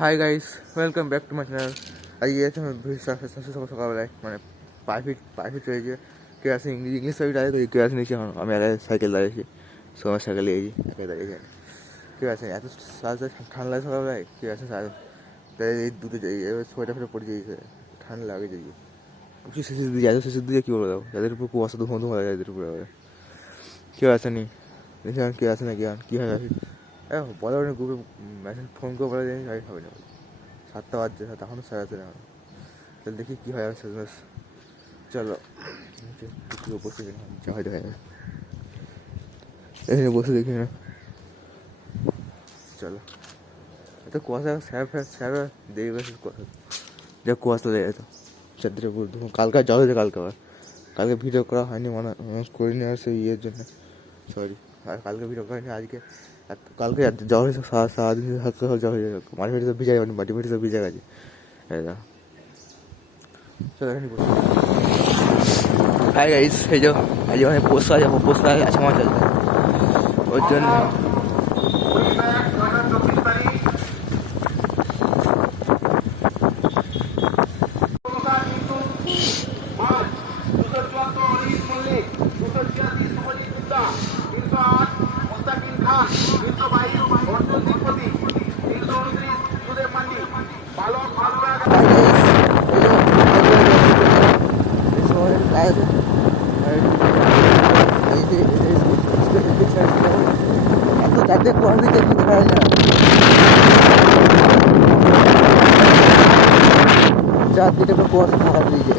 Hi guys welcome back to my channel আজকে আছে সকাল সকালবেলায় মানে পারফিট পারফিট রয়েছে। কে আছে ইংলিশ ইংলিশ সাইড আছে, তো কেউ আছে নিচে এখন? আমি একা সাইকেল দাঁড়িয়েছি। সো সাইকেল নিয়েছি একা দাঁড়িয়েছি কেউ আছে? এত ঠান্ডা লাগে সকালবেলায়? কেউ আছে? সাজ তাই এই দুটো সোয়েটার ফেটে পড়ে যাইছে ঠান্ডা লাগে যাই কিছু শেষের দিকে এত শেষের দিকে কী বলে দাও যাদের উপর কুয়াশা ধুমো ধুমো লাগে যাদের উপরে কেউ আসেনি কেউ আসে না কি কী হয়? আসি বলো না গ্রুপে মেসেজ ফোন করে বলে জানি আমি হবে না। সাতটা বাজছে সাত এখনও আছে না তাহলে দেখি কী হয় মাস চলো বসে কিনা যা হয়তো হয় এখানে বসে দেখি না। চলো। এত কুয়াশা, স্যার ফ্যার স্যার, দেরি বেশি কথা যা কুয়াশা লেগে যেত চারদিকে ধুম- কালকে জল হয়েছে কালকে আবার। কালকে ভিডিও করা হয়নি, মনে হয় করিনি আর সেই ইয়ের জন্য। সরি আর কালকে ভিডিও করিনি আজকে আর কালকে রাতে জ্বর হয়েছে, সারা সারাদিন হালকা হালকা জ্বর হয়ে যাবে মাটি ফাটি সব ভিজে গেছে মাটি ফাটি সব ভিজে গেছে। এই দেখো। চলো এখানে বসে হাই গাইস এই যে এই যে ওখানে পোস্ট আছে পোস্ট আছে মাছ আছে। ওর জন্য। এত চারটে কোয়াল দিকে খেতে পারে না চার দিকে তো কুয়াশা থাকা দিকে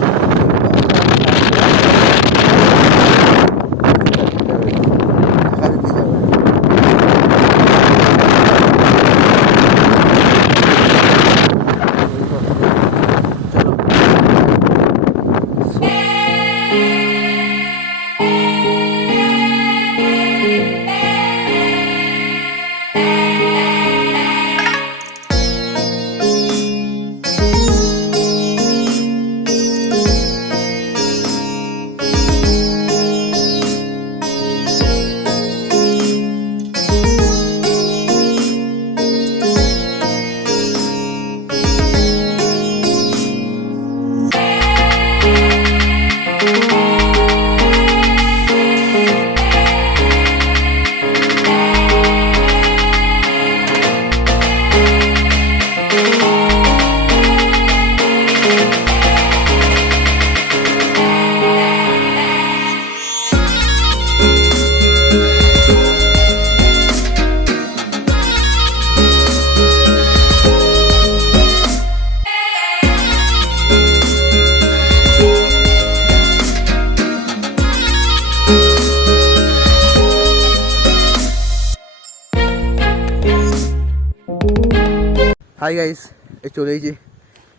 হাই গাইস এই চলে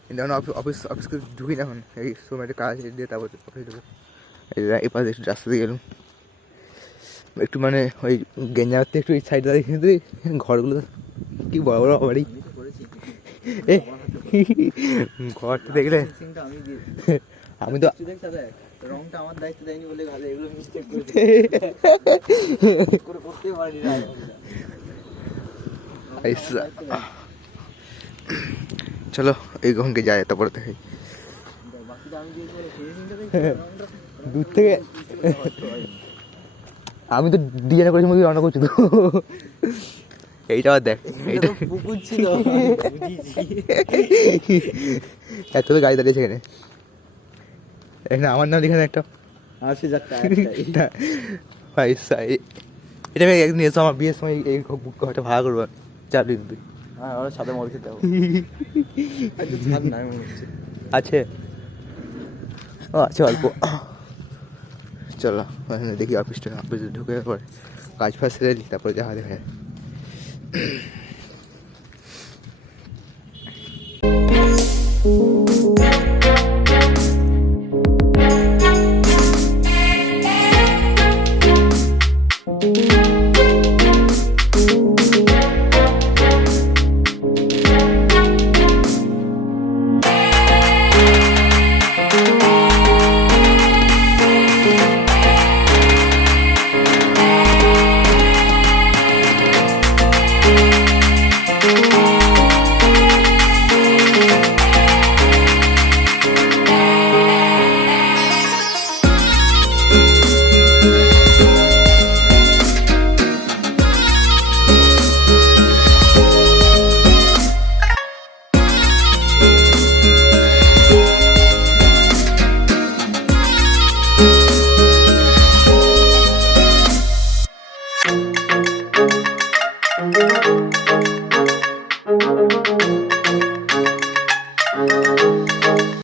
কিন্তু এখন অফিস অফিস অফিস করে ঢুকি না এখন। এই সময় একটা কাজ দিয়ে তারপর অফিস ঢুকবো। এই পাশে একটু রাস্তা দিয়ে গেলাম। একটু মানে ওই গেঞ্জার থেকে একটু এই সাইডে দাঁড়িয়ে কিন্তু ঘরগুলো কি বড় বড় বাড়ি। ঘরটা দেখলে? আমি তো রংটা আমার দায়িত্ব দেয়নি বলে ভালো এগুলো মিস্টেক করে করতে পারি না ऐसा চলো এই গহনকে যাই তারপরে দেখি। বাকিটা আমি যে ফিনিশিংটা দেখি রংটা দূর থেকে আমি তো ডিজাইন করেছি মুভি রান্না করছি তো। এইটা আবার দেখ এইটা এত তো গাড়ি দাঁড়িয়েছে এখানে। এখানে আমার নাম এখানে একটা ভাই সাই এটা আমি একদিন এসো আমার বিয়ের সময় এই ঘরটা ভাড়া করব। চার দিন তুই। হ্যাঁ ওরা সাথে মদ খেতে হবে। ছাদ নাই মনে হচ্ছে আছে। ও আছে অল্প। চলো দেখি অফিসটা অফিসে ঢুকে পরে কাজ ফাজ সেরে তারপরে যাওয়া দেখা যায়